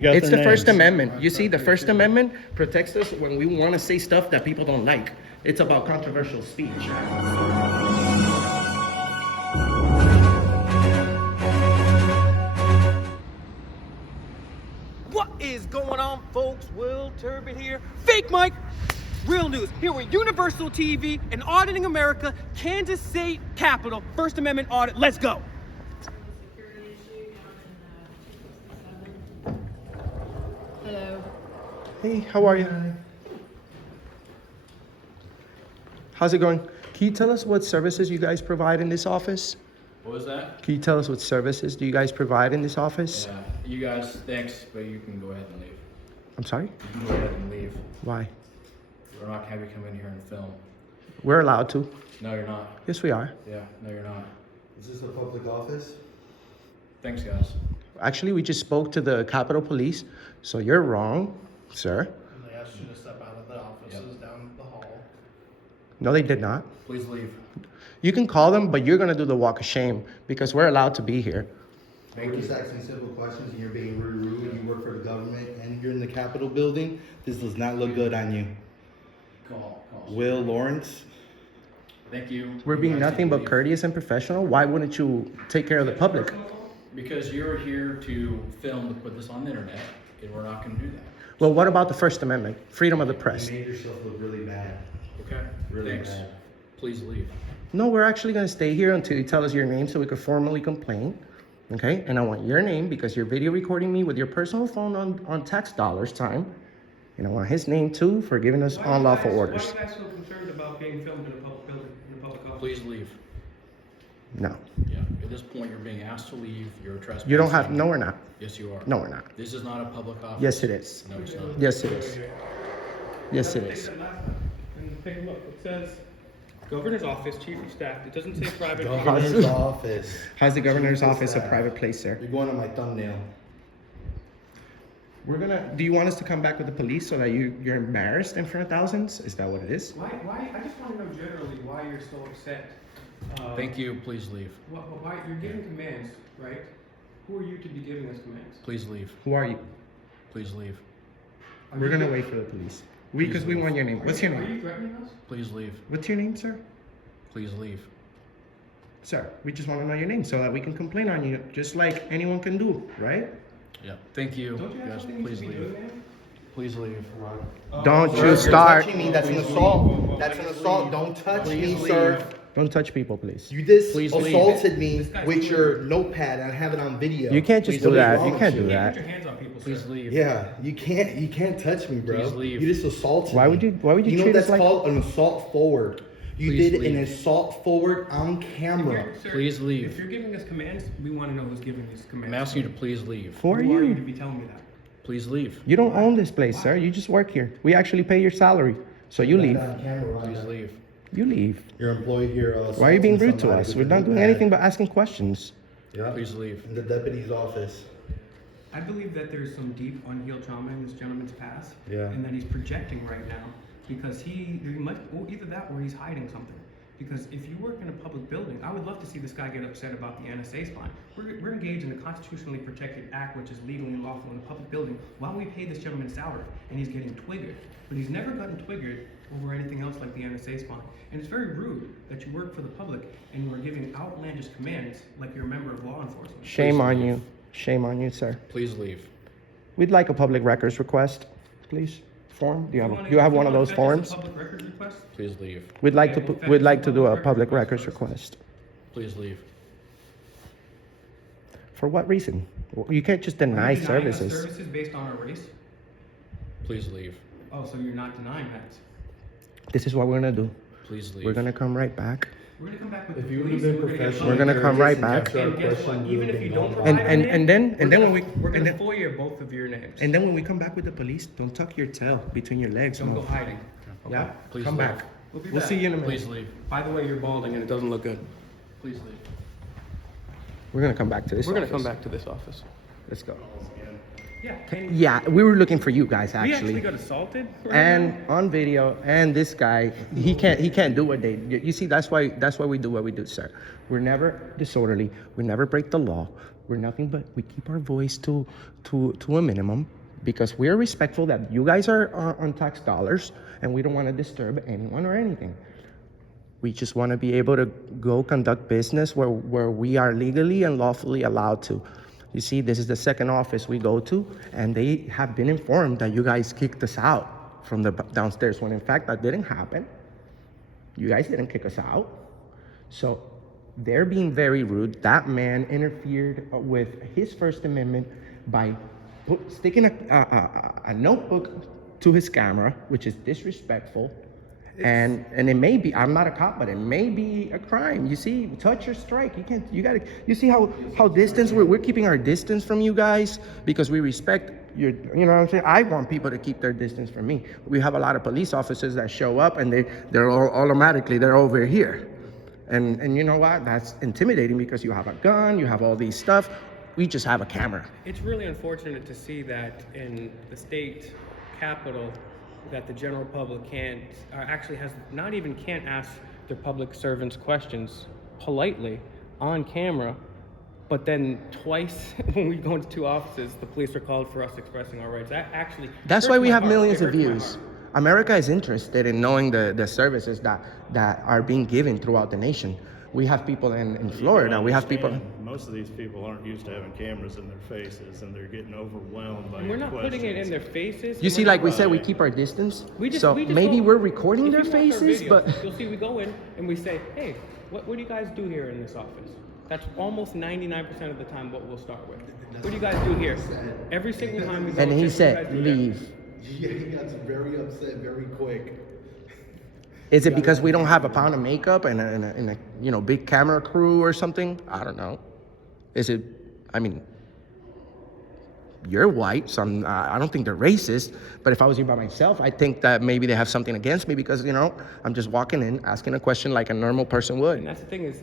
It's the First Amendment. You see, the First Amendment protects us when we want to say stuff that people don't like. It's about controversial speech. What is going on, folks? Will Turbot here. Fake Mike. Real news. Here with Universal TV and Auditing America, Kansas State Capitol, First Amendment audit. Let's go. Hello. Hey, how are you? How's it going? Can you tell us what services you guys provide in this office? What was that? Can you tell us what services do you guys provide in this office? Yeah, you guys, thanks, but you can go ahead and leave. I'm sorry? You can go ahead and leave. Why? We're not gonna have you come in here and film. We're allowed to. No, you're not. Yes, we are. Yeah, no, you're not. Is this a public office? Thanks, guys. Actually, we just spoke to the Capitol Police, so you're wrong, sir. And they asked you to step out of the offices down the hall. No, they did not. Please leave. You can call them, but you're gonna do the walk of shame because we're allowed to be here. We're just asking simple questions and you're being really rude. You work for the government and you're in the Capitol building. This does not look good on you. Call. Will Lawrence? Thank you. We're You being guys nothing can but leave. courteous and professional. Why wouldn't you take care of the public? Because you're here to film to put this on the internet, and we're not gonna do that. Well, what about the First Amendment? Freedom of the press. You made yourself look really bad. Okay? Really Thanks. bad. Please leave. No, we're actually gonna stay here until you tell us your name so we could formally complain. Okay? And I want your name because you're video recording me with your personal phone on tax dollars time. And I want his name too for giving us unlawful orders. Why are you guys so concerned about being filmed in a public building, in a public office? Please leave. No. Yeah, at this point, you're being asked to leave. You're trespassing. You don't have, no, we're not. Yes, you are. No, we're not. This is not a public office. Yes, it is. No, it's not. Yes, it is. Yes, it is. And take a look. It says Governor's Office, Chief of Staff. It doesn't say private. Governor's office. How's the governor's Chief of office a Staff. private place, sir? You're going on my thumbnail. Do you want us to come back with the police so that you're embarrassed in front of thousands? Is that what it is? Why? I just want to know generally why you're so upset. Thank you. Please leave. Why you're giving commands, right? Who are you to be giving us commands? Please leave. Who are you? Please leave. We're gonna wait for the police. Because we want your name. What's your Are name? you threatening us? Please leave. What's your name, sir? Please leave. Sir, we just want to know your name so that we can complain on you, just like anyone can do, right? Yeah. Thank you. Don't you have Guys, something you please should be leave. doing, man? Please leave. Don't Sir, you you're start. touching me. That's an assault. That's an assault. Don't touch me, sir. Don't touch people, please. You just Please leave. assaulted me with your notepad and I have it on video. You can't just Please do leave. that. Wrong You with can't do You that. can't put your hands on people, Please sir. leave. Yeah, you can't touch me, bro. Please leave. You just assaulted Why me. would you You know treat what us that's like? called? An assault forward. You Please did leave. an assault forward on camera. Sir, Please leave. If you're giving us commands, we want to know who's giving these commands. I'm asking you to please leave. Who are Who are you to you? be telling me that? Please leave. You don't own this place, sir. You just work here. We actually pay your salary. So you leave. On camera, Please leave. You leave. Your employee here. Why are you being assaulting rude to somebody us? with We're a not doing notepad. anything but asking questions. Yeah. Please leave. In the deputy's office. I believe that there's some deep unhealed trauma in this gentleman's past. Yeah. And that he's projecting right now because he might, or either that or he's hiding something. Because if you work in a public building, I would love to see this guy get upset about the NSA spine. We're engaged in a constitutionally protected act, which is legally lawful in a public building, while we pay this gentleman salary, and he's getting twiggered. But he's never gotten twiggered over anything else like the NSA spine. And it's very rude that you work for the public and you are giving outlandish commands like you're a member of law enforcement. Shame on you. Shame on you, sir. Please leave. We'd like a public records request, please. Form? Do you wanna- have if one you of wanna those fetch us a forms? public records request, Please leave. We'd like Okay, to we'll put, fetch we'd a like to do a public public records records request. Please leave. For what reason? You can't just Are you deny denying us services. services based on our race? Please leave. Oh, so you're not denying that? This is what we're gonna do. Please leave. We're gonna come right back. We're gonna come back with If the you would police. have been We're gonna get professional, We're gonna in come your right case and back. answer our And guess question, what? you Even would if have you been don't gone. provide And a name, then we're when gonna- we we're and gonna then, FOIA both of your names. and then when we come back with the police, don't tuck your tail between your legs. Don't go move. hiding. Yeah. Please come leave. back. We'll be We'll back. see you in a minute. Please leave. By the way, you're balding and it doesn't look good. Please leave. We're gonna come back to this. We're gonna office. come back to this office. Let's go. Yeah. And Yeah, we were looking for you guys we actually actually. got assaulted. right And now. on video, and this guy, he can't do what they. You see, that's why we do what we do, sir. We're never disorderly. We never break the law. We're nothing but we keep our voice to a minimum because we're respectful that you guys are on tax dollars and we don't want to disturb anyone or anything. We just want to be able to go conduct business where we are legally and lawfully allowed to. You see, this is the second office we go to, and they have been informed that you guys kicked us out from the downstairs, when in fact that didn't happen. You guys didn't kick us out. So they're being very rude. That man interfered with his First Amendment by sticking a notebook to his camera, which is disrespectful. And it may be, I'm not a cop, but it may be a crime. You see, touch or strike. You see how distance, we're keeping our distance from you guys because we respect your, you know what I'm saying? I want people to keep their distance from me. We have a lot of police officers that show up and they're all automatically, they're over here. And you know what? That's intimidating because you have a gun, you have all these stuff. We just have a camera. It's really unfortunate to see that in the state capital, that the general public can't ask their public servants questions politely on camera, but then twice when we go into two offices, the police are called for us expressing our rights. That's why we have millions of views. America is interested in knowing the services that are being given throughout the nation. We have people in Florida. We have people. Most of these people aren't used to having cameras in their faces, and they're getting overwhelmed by And we're not putting it in questions. their faces. You see, like we said, we keep our distance. So we just maybe go- we're recording if their you watch our faces, videos, but you'll see we go in and we say, hey, what do you guys do here in this office? That's almost 99% of the time what we'll start with. What do you guys do here? Every single time we go. and he what do you said, guys do here? leave. Yeah, he got very upset very quick. Is it because we don't have a pound of makeup and a big camera crew or something? I don't know. Is it? I mean, you're white, so I don't think they're racist. But if I was here by myself, I think that maybe they have something against me because I'm just walking in, asking a question like a normal person And would. that's the thing is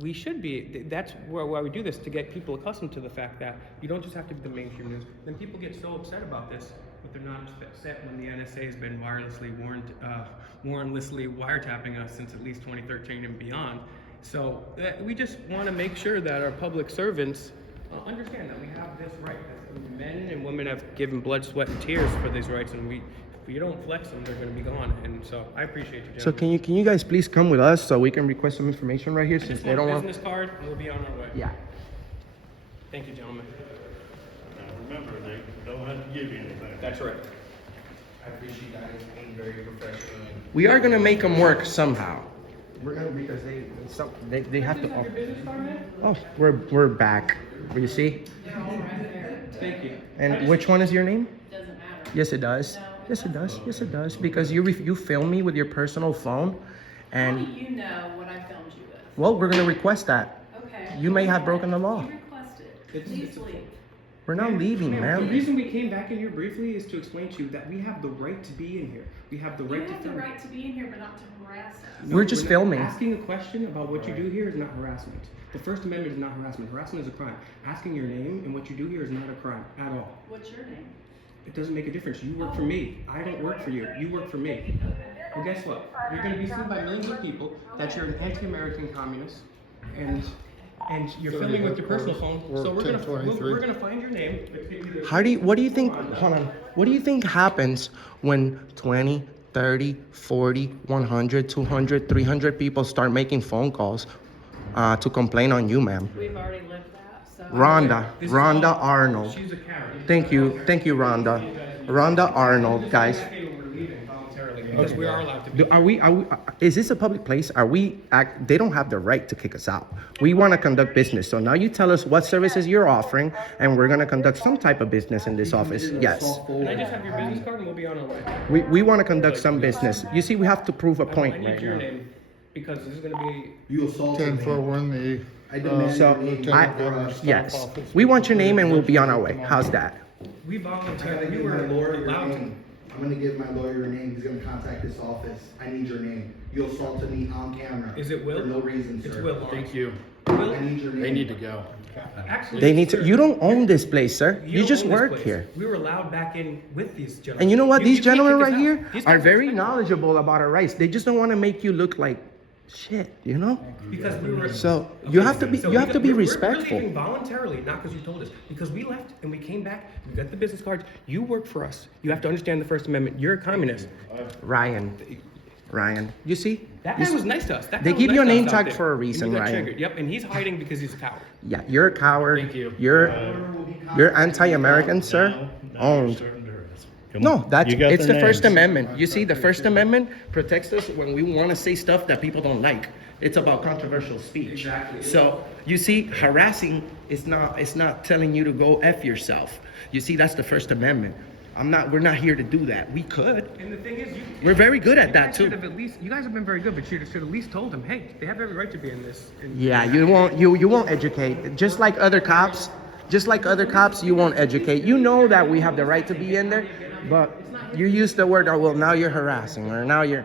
we should be, that's why we do this, to get people accustomed to the fact that you don't just have to be the mainstream news. Then people get so upset about this, but they're not upset when the NSA has been warrantlessly wiretapping us since at least 2013 and beyond. So we just want to make sure that our public servants understand that we have this right. That men and women have given blood, sweat, and tears for these rights, and if you don't flex them, they're going to be gone. And so I appreciate you, So gentlemen. can you guys please come with us so we can request some information right here I since just they don't want a want. business card, and we'll be on our way. Yeah. Thank you, gentlemen. Now, remember, they don't have to give you anything. That's right. I appreciate you guys being very professional. We are gonna make them work somehow. We're gonna because they have to. Have your business card, man? Oh, we're back. You see? Thank you. And which one is your name? Doesn't matter. Yes, it does. Yes, it does. Yes, it does. Because you film me with your personal phone, How and do you know what I filmed you with? well, we're gonna request that. Okay. You may have broken the law. You requested. It's- Please leave. We're not leaving, The ma'am. reason we came back in here briefly is to explain to you that we have the right to be in here. We have the You right to have the film. right to be in here, but not to harass us. No, We're just not- filming. Asking a question about what you do here is not harassment. The First Amendment is not harassment. Harassment is a crime. Asking your name and what you do here is not a crime at all. What's your name? It doesn't make a difference. You work for me. I don't work for you. You work for me. Well, guess what? You're going to be sued by millions of people that you're an anti-American communist, and you're filming with your personal phone. So we're gonna find your name. What do you think, hold on, what do you think happens when 20, 30, 40, 100, 200, 300 people start making phone calls to complain on you, ma'am? We've already lived that, so. Rhonda Arnold. She's a Karen. Thank you, Rhonda. Rhonda Arnold, guys. Because we are allowed to be. Are we, is this a public place? They don't have the right to kick us out. We want to conduct business. So now you tell us what services you're offering, and we're going to conduct some type of business in this office. Yes. Can I just have your business card and we'll be on our way? We want to conduct some business. You see, we have to prove a I point need right your now. name because this is gonna be. You assaulted me. 1041, I demand So, your name. yes, we want your name and we'll be on our way. How's that? We I'm gonna voluntarily. give We my were lawyer your allowed to. name. I'm gonna give my lawyer your name. He's gonna contact this office. I need your name. You assaulted me on camera. Is it Will? For no reason, It's sir. Will. Thank you. Will. I need your name. They need to go. Actually, They need to, sir, you don't own this place, sir. You don't just own this work place. here. We were allowed back in with these gentlemen. And you know what? You These can't gentlemen kick us right out. here These are guys very respect us. knowledgeable about our rights. They just don't want to make you look like Shit, you know? Because we were. So you have to be So you have to be we're respectful. leaving voluntarily, not because you told us. Because we left and we came back. We got the business cards. You work for us. You have to understand the First Amendment. You're a communist. Ryan, you see? That You guy s- was nice to us. That They guy was give nice you a to us name out tag there. for a And we reason, got Ryan. triggered. Yep, and he's hiding because he's a coward. Yeah, you're a coward. Thank you. You're anti-American, sir. Now you're Owned. starting to harass. Come No, on. that's You got it's the their First names. Amendment. You see, the First Amendment protects us when we want to say stuff that people don't like. It's about controversial speech. Exactly. So you see, harassing is not telling you to go F yourself. You see, that's the First Amendment. We're not here to do that. We could. And the thing is, We're very good at you that guys too. should have at least. You guys have been very good, but you should at least told them, hey, they have every right to be in this. Yeah, you won't educate. Just like other cops, you won't educate. You know that we have the right to be in there, but you use the word, oh, well, now you're harassing, or now you're.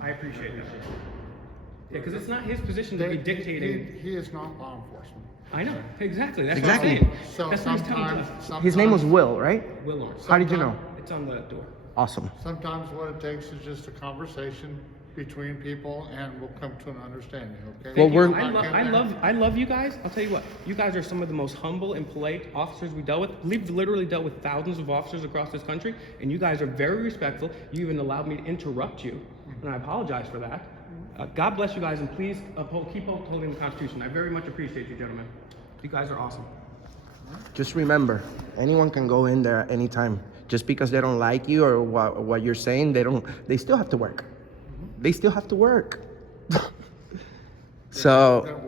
I appreciate that. Yeah, because it's not his position to be dictating. He is not law enforcement. I know, exactly. That's Exactly. what I'm saying. So That's what he's telling sometimes, us. His name was Will, right? Will Lawrence. How did you know? It's on the door. Awesome. sometimes what it takes is just a conversation between people and we'll come to an understanding, okay? Well, we're- I love you guys. I'll tell you what. You guys are some of the most humble and polite officers we dealt with. We've literally dealt with thousands of officers across this country, and you guys are very respectful. You even allowed me to interrupt you, and I apologize for that. God bless you guys, and please keep upholding the Constitution. I very much appreciate you, gentlemen. You guys are awesome. Just remember, anyone can go in there at any time. Just because they don't like you or what you're saying, they still have to work. They still have to work. So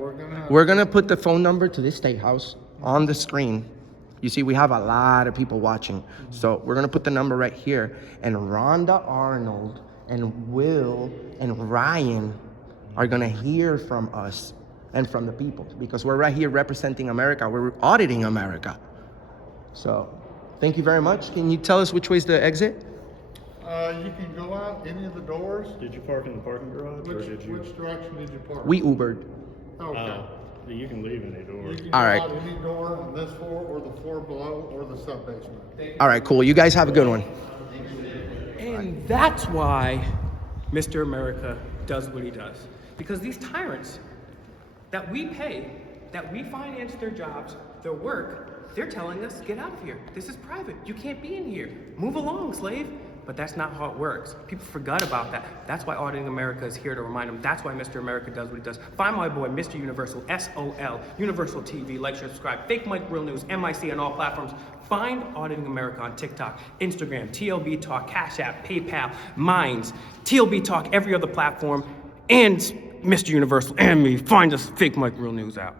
we're gonna put the phone number to this state house on the screen. You see, we have a lot of people watching. So we're gonna put the number right here. And Rhonda Arnold and Will and Ryan are gonna hear from us and from the people, because we're right here representing America. We're auditing America. So thank you very much. Can you tell us which way's the exit? You can go out any of the doors. Did you park in the parking garage or did you? Which direction did you park? We Ubered. Okay. You can leave any door. You can All go right. out any door on this floor or the floor below or the sub-basement. All right, cool. You guys have a good one. And that's why Mr. America does what he does. Because these tyrants that we pay, that we finance their jobs, their work, they're telling us, get out of here. This is private. You can't be in here. Move along, slave. But that's not how it works. People forgot about that. That's why Auditing America is here to remind them. That's why Mr. America does what he does. Find my boy, Mr. Universal, SOL, Universal TV. Like, share, subscribe. Fake Mike, Real News, MIC on all platforms. Find Auditing America on TikTok, Instagram, TLB Talk, Cash App, PayPal, Minds, TLB Talk, every other platform, and Mr. Universal and me. Find us, Fake Mike, Real News out.